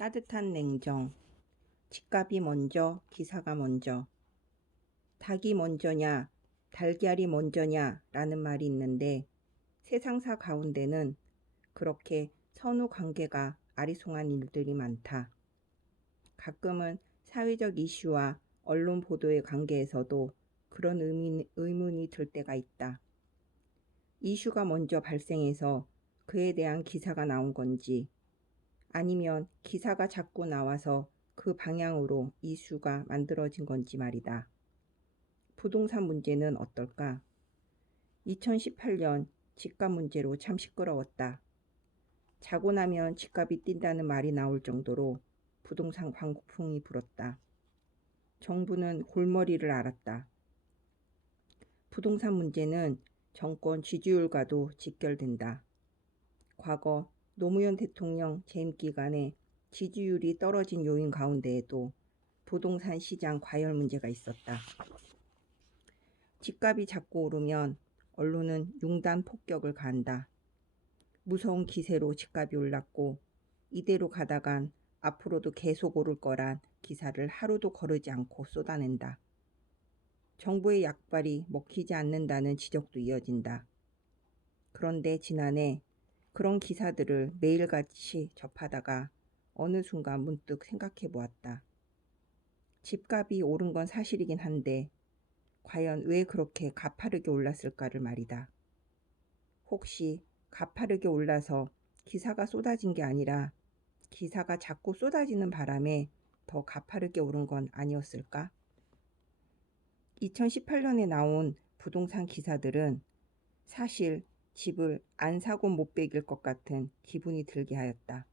따뜻한 냉정. 집값이 먼저, 기사가 먼저. 닭이 먼저냐, 달걀이 먼저냐 라는 말이 있는데 세상사 가운데는 그렇게 선후 관계가 아리송한 일들이 많다. 가끔은 사회적 이슈와 언론 보도의 관계에서도 그런 의문이 들 때가 있다. 이슈가 먼저 발생해서 그에 대한 기사가 나온 건지, 아니면 기사가 자꾸 나와서 그 방향으로 이슈가 만들어진 건지 말이다. 부동산 문제는 어떨까? 2018년 집값 문제로 참 시끄러웠다. 자고 나면 집값이 뛴다는 말이 나올 정도로 부동산 광풍이 불었다. 정부는 골머리를 앓았다. 부동산 문제는 정권 지지율과도 직결된다. 과거 노무현 대통령 재임 기간에 지지율이 떨어진 요인 가운데에도 부동산 시장 과열 문제가 있었다. 집값이 자꾸 오르면 언론은 융단 폭격을 가한다. 무서운 기세로 집값이 올랐고 이대로 가다간 앞으로도 계속 오를 거란 기사를 하루도 거르지 않고 쏟아낸다. 정부의 약발이 먹히지 않는다는 지적도 이어진다. 그런데 지난해 그런 기사들을 매일같이 접하다가 어느 순간 문득 생각해 보았다. 집값이 오른 건 사실이긴 한데 과연 왜 그렇게 가파르게 올랐을까를 말이다. 혹시 가파르게 올라서 기사가 쏟아진 게 아니라 기사가 자꾸 쏟아지는 바람에 더 가파르게 오른 건 아니었을까? 2018년에 나온 부동산 기사들은 사실 집을 안 사고 못 베길 것 같은 기분이 들게 하였다.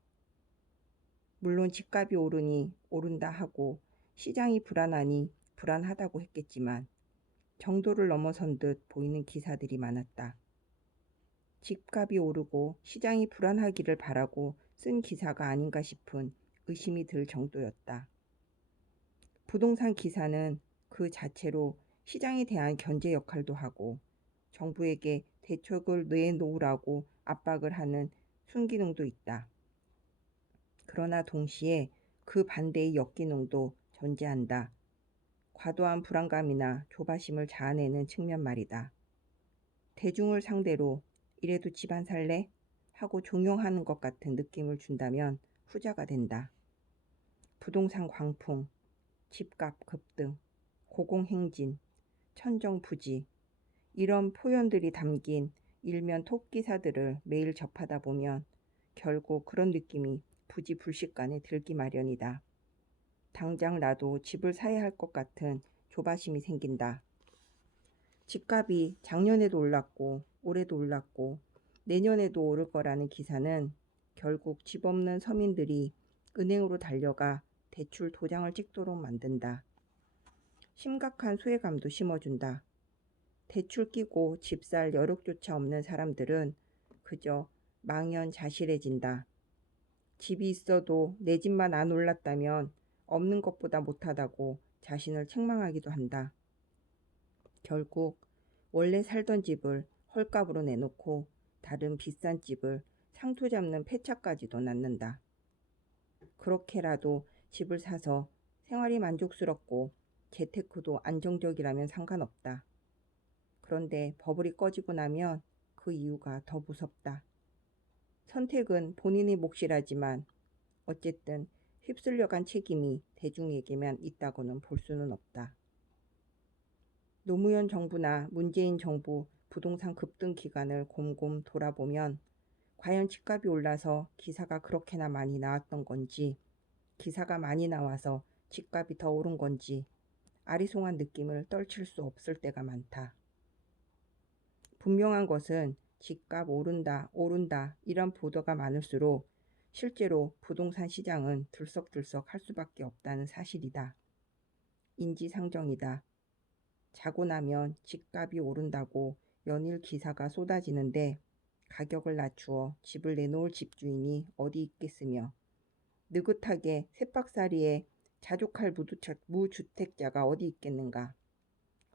물론 집값이 오르니 오른다 하고 시장이 불안하니 불안하다고 했겠지만 정도를 넘어선 듯 보이는 기사들이 많았다. 집값이 오르고 시장이 불안하기를 바라고 쓴 기사가 아닌가 싶은 의심이 들 정도였다. 부동산 기사는 그 자체로 시장에 대한 견제 역할도 하고 정부에게 대책을 내놓으라고 압박을 하는 순기능도 있다. 그러나 동시에 그 반대의 역기능도 존재한다. 과도한 불안감이나 조바심을 자아내는 측면 말이다. 대중을 상대로 이래도 집 안 살래? 하고 종용하는 것 같은 느낌을 준다면 후자가 된다. 부동산 광풍, 집값 급등, 고공행진, 천정부지, 이런 표현들이 담긴 일면 톱 기사들을 매일 접하다 보면 결국 그런 느낌이 부지불식간에 들기 마련이다. 당장 나도 집을 사야 할 것 같은 조바심이 생긴다. 집값이 작년에도 올랐고 올해도 올랐고 내년에도 오를 거라는 기사는 결국 집 없는 서민들이 은행으로 달려가 대출 도장을 찍도록 만든다. 심각한 소외감도 심어준다. 대출 끼고 집 살 여력조차 없는 사람들은 그저 망연자실해진다. 집이 있어도 내 집만 안 올랐다면 없는 것보다 못하다고 자신을 책망하기도 한다. 결국 원래 살던 집을 헐값으로 내놓고 다른 비싼 집을 상투 잡는 폐차까지도 낳는다. 그렇게라도 집을 사서 생활이 만족스럽고 재테크도 안정적이라면 상관없다. 그런데 버블이 꺼지고 나면 그 이유가 더 무섭다. 선택은 본인의 몫이라지만 어쨌든 휩쓸려간 책임이 대중에게만 있다고는 볼 수는 없다. 노무현 정부나 문재인 정부 부동산 급등 기간을 곰곰 돌아보면 과연 집값이 올라서 기사가 그렇게나 많이 나왔던 건지, 기사가 많이 나와서 집값이 더 오른 건지 아리송한 느낌을 떨칠 수 없을 때가 많다. 분명한 것은 집값 오른다 이런 보도가 많을수록 실제로 부동산 시장은 들썩들썩 할 수밖에 없다는 사실이다. 인지상정이다. 자고 나면 집값이 오른다고 연일 기사가 쏟아지는데 가격을 낮추어 집을 내놓을 집주인이 어디 있겠으며 느긋하게 쳇박살이에 자족할 무주택자가 어디 있겠는가.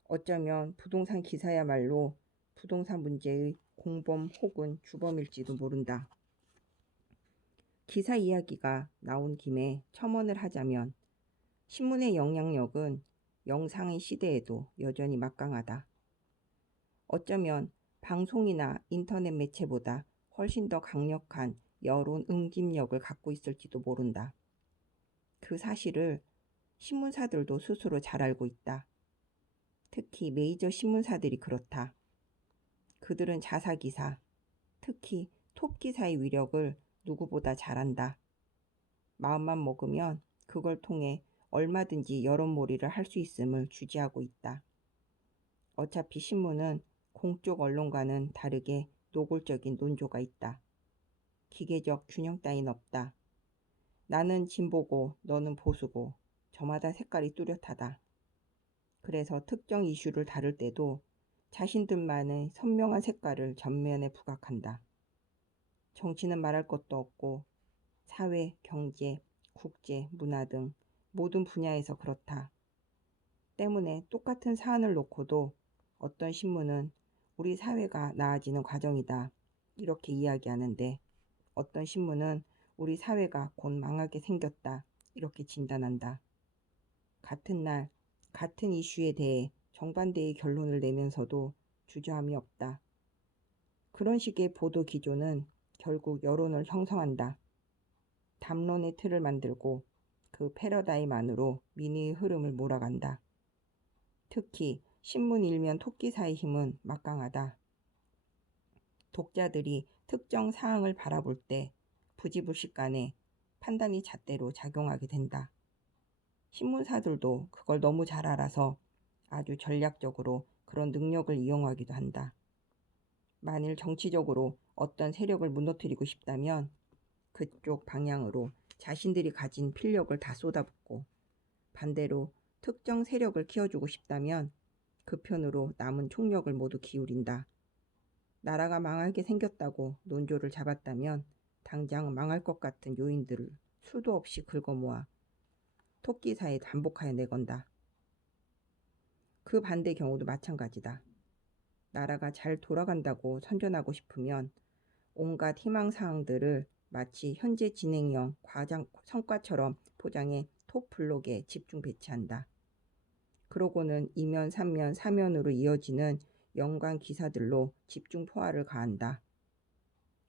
어쩌면 부동산 기사야말로 부동산 문제의 공범 혹은 주범일지도 모른다. 기사 이야기가 나온 김에 첨언을 하자면 신문의 영향력은 영상의 시대에도 여전히 막강하다. 어쩌면 방송이나 인터넷 매체보다 훨씬 더 강력한 여론 응집력을 갖고 있을지도 모른다. 그 사실을 신문사들도 스스로 잘 알고 있다. 특히 메이저 신문사들이 그렇다. 그들은 자사기사, 특히 톱기사의 위력을 누구보다 잘 안다. 마음만 먹으면 그걸 통해 얼마든지 여론몰이를 할 수 있음을 주지하고 있다. 어차피 신문은 공적 언론과는 다르게 노골적인 논조가 있다. 기계적 균형 따윈 없다. 나는 진보고 너는 보수고 저마다 색깔이 뚜렷하다. 그래서 특정 이슈를 다룰 때도 자신들만의 선명한 색깔을 전면에 부각한다. 정치는 말할 것도 없고 사회, 경제, 국제, 문화 등 모든 분야에서 그렇다. 때문에 똑같은 사안을 놓고도 어떤 신문은 우리 사회가 나아지는 과정이다 이렇게 이야기하는데 어떤 신문은 우리 사회가 곧 망하게 생겼다 이렇게 진단한다. 같은 날 같은 이슈에 대해 정반대의 결론을 내면서도 주저함이 없다. 그런 식의 보도 기조는 결국 여론을 형성한다. 담론의 틀을 만들고 그 패러다임 안으로 민의의 흐름을 몰아간다. 특히 신문 일면 톱기사의 힘은 막강하다. 독자들이 특정 사항을 바라볼 때 부지불식간에 판단이 잣대로 작용하게 된다. 신문사들도 그걸 너무 잘 알아서 아주 전략적으로 그런 능력을 이용하기도 한다. 만일 정치적으로 어떤 세력을 무너뜨리고 싶다면 그쪽 방향으로 자신들이 가진 필력을 다 쏟아붓고 반대로 특정 세력을 키워주고 싶다면 그 편으로 남은 총력을 모두 기울인다. 나라가 망하게 생겼다고 논조를 잡았다면 당장 망할 것 같은 요인들을 수도 없이 긁어모아 토끼사에 반복하여 내건다. 그 반대 경우도 마찬가지다. 나라가 잘 돌아간다고 선전하고 싶으면 온갖 희망사항들을 마치 현재 진행형 과장 성과처럼 포장해 톱 블록에 집중 배치한다. 그러고는 2면, 3면, 4면으로 이어지는 연관 기사들로 집중 포화를 가한다.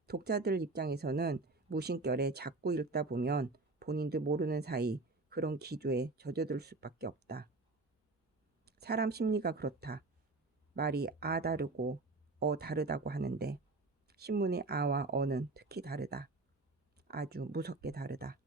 독자들 입장에서는 무심결에 자꾸 읽다 보면 본인도 모르는 사이 그런 기조에 젖어들 수밖에 없다. 사람 심리가 그렇다. 말이 아 다르고 어 다르다고 하는데 신문의 아와 어는 특히 다르다. 아주 무섭게 다르다.